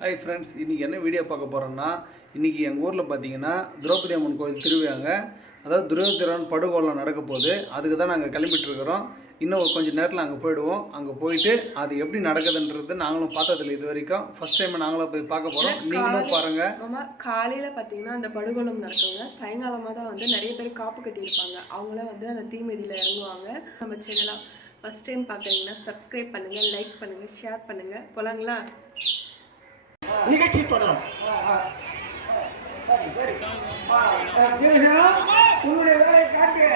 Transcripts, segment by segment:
Hi friends, இன்றைக்கி என்ன video பார்க்க போகிறோன்னா, இன்றைக்கி எங்கள் ஊரில் பார்த்தீங்கன்னா திரௌபதி அம்மன் கோயில் திருவிழாங்க. அதாவது துரியோதரன் படுகொலை நடக்க போகுது. அதுக்கு தான் நாங்கள் கிளம்பிட்டுருக்குறோம். இன்னும் கொஞ்சம் நேரத்தில் அங்கே போயிடுவோம். அங்கே போயிட்டு அது எப்படி நடக்குதுன்றது நாங்களும் பார்த்ததில்லை இது வரைக்கும். ஃபஸ்ட் டைம் நாங்களும் போய் பார்க்க போகிறோம். நீங்களும் பாருங்கள். ஆமாம், காலையில் பார்த்தீங்கன்னா அந்த படுகொலம் நடக்குங்க. சாயங்காலமாக தான் வந்து நிறைய பேர் காப்பு கட்டியிருப்பாங்க. அவங்களாம் வந்து அந்த தீமிதியில் இறங்குவாங்க. நம்ம சேனலாக ஃபஸ்ட் டைம் பார்க்குறீங்கன்னா சப்ஸ்கிரைப் பண்ணுங்கள், லைக் பண்ணுங்கள், ஷேர் பண்ணுங்கள். போகலாங்களா? நிகழ்ச்சி தொடரும். உன்னுடைய வேலையை காட்டு.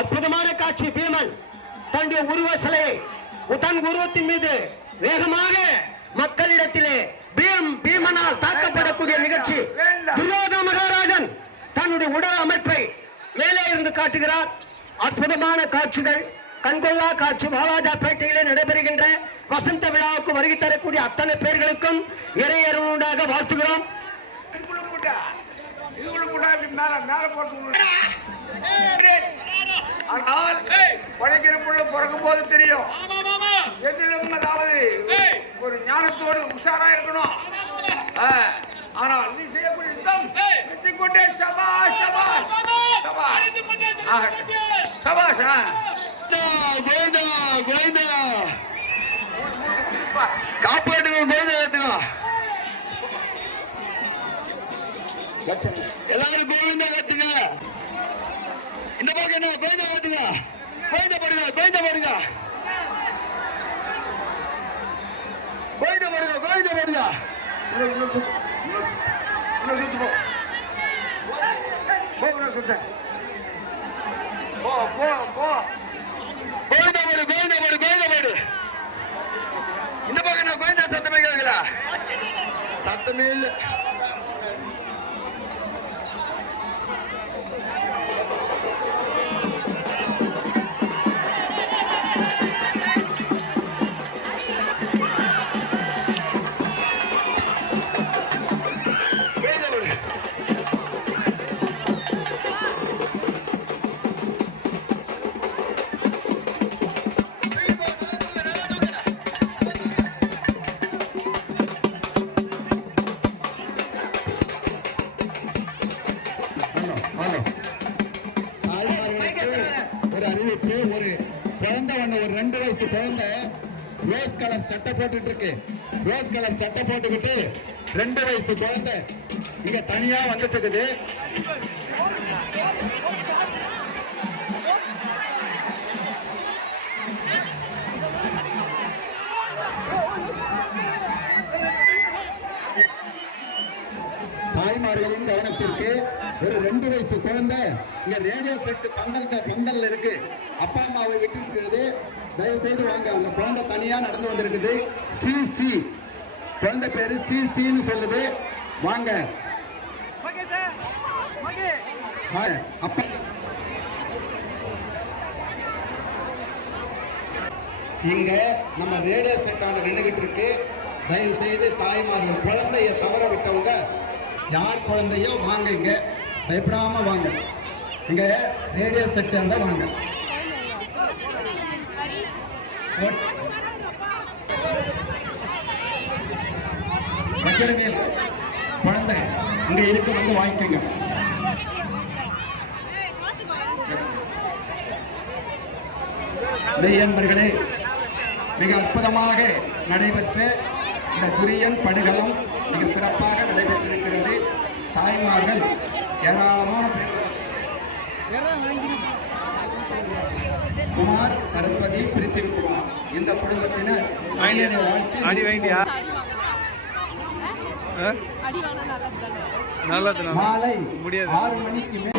அற்புதமான காட்சி. பீமன் தன்னுடைய உருவ சிலையை தன் உருவத்தின் மீது வேகமாக மக்களிடத்திலே பீமனால் தாக்கப்படக்கூடிய நிகழ்ச்சி. துரியோதன மகாராஜன் தன்னுடைய உடல் அமைப்பை மேலே இருந்து காட்டுகிறார். அற்புதமான காட்சிகள், கண்கொள்ளா காட்சி. வாலாஜாப்பேட்டையிலே நடைபெறுகின்ற வசந்த விழாவுக்கு வருகை தரக்கூடிய அத்தனை பேர்களுக்கும் இறையருளாக வாழ்த்துகிறோம். பிறக்கும் போது தெரியும் எதிலும், அதாவது ஒரு ஞானத்தோடு உஷாரா இருக்கணும். ஆனால் நீ செய்யக்கூடிய யுத்தம் வெற்றி கொண்டே சபாஷ் சபாஷ் சபாஷ் சபாஷ். கோவிந்தா கோவிந்தா காப்பாடுங்க, கோவிந்தா எல்லாரும் கோவிந்தா கத்துங்க. இந்த பக்கம் என்ன கோவிந்தா கத்துங்க, கோவிந்தா படுங்க, கோவிந்தா படுங்க, கோவிந்தா படுங்க, கோவிந்தா படுங்க. இந்த பக்கம் என்ன கோவிந்தா சத்தமே கேட்கல, சத்தமே இல்லை. ஒரு குழந்தை ஒண்ணு, ஒரு 2 வயசு குழந்தை ரோஸ் கலர் சட்டை போட்டுட்டு இருக்கு. ரோஸ் கலர் சட்டை போட்டுக்கிட்டு 2 வயசு குழந்தை இங்க தனியா வந்துட்டு இருக்குது. தாய்மார்களின் கவனத்திற்கு, ஒரு 2 வயசு குழந்தை இங்க ரேடியோ செட் பந்தல்ல இருக்கு. அப்பா அம்மாவை விட்டு இருக்கிறது. தயவு செய்து வாங்க. அந்த குழந்தை தனியா நடந்து வந்திருக்குது. ஸ்ரீ குழந்தை பேரு ஸ்ரீன்னு சொல்லுது. வாங்க. அப்பா இங்க நம்ம ரேடியோ செட்டான நின்றுகிட்டு இருக்கு. தயவு செய்து தாய்மார்கள் குழந்தைய தவற விட்டவங்க, யார் குழந்தையோ வாங்க, இங்க பயப்படாம வாங்க. இங்க ரேடியோ செட் இருந்தா வாங்க. குழந்தை இங்க இருக்கு, வந்து வாங்கிக்கோங்க. மெய்யன்பர்களே, மிக அற்புதமாக நடைபெற்ற இந்த துரியன் படுகளம் மிக சிறப்பாக நடைபெற்றிருக்கிறது. தாய்மார்கள் ஏராளமான பேர், குமார், சரஸ்வதி, பிரித்திவிக்குமார் இந்த குடும்பத்தினர் மாலை 6 மணிக்கு மேல்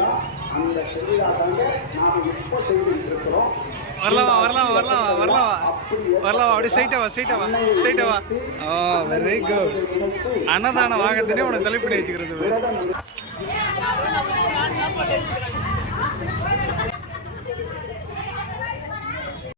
தான் அந்த திருவிழா தாங்க நாம் இப்போ செய்துட்டு இருக்கிறோம். அப்படியே ஸ்ட்ரைட்டா வா. ஓ வெரி குட். அன்னதானம் வாங்கத்தனே உனக்கு செலக்ட் பண்ணி வச்சுக்கிறது.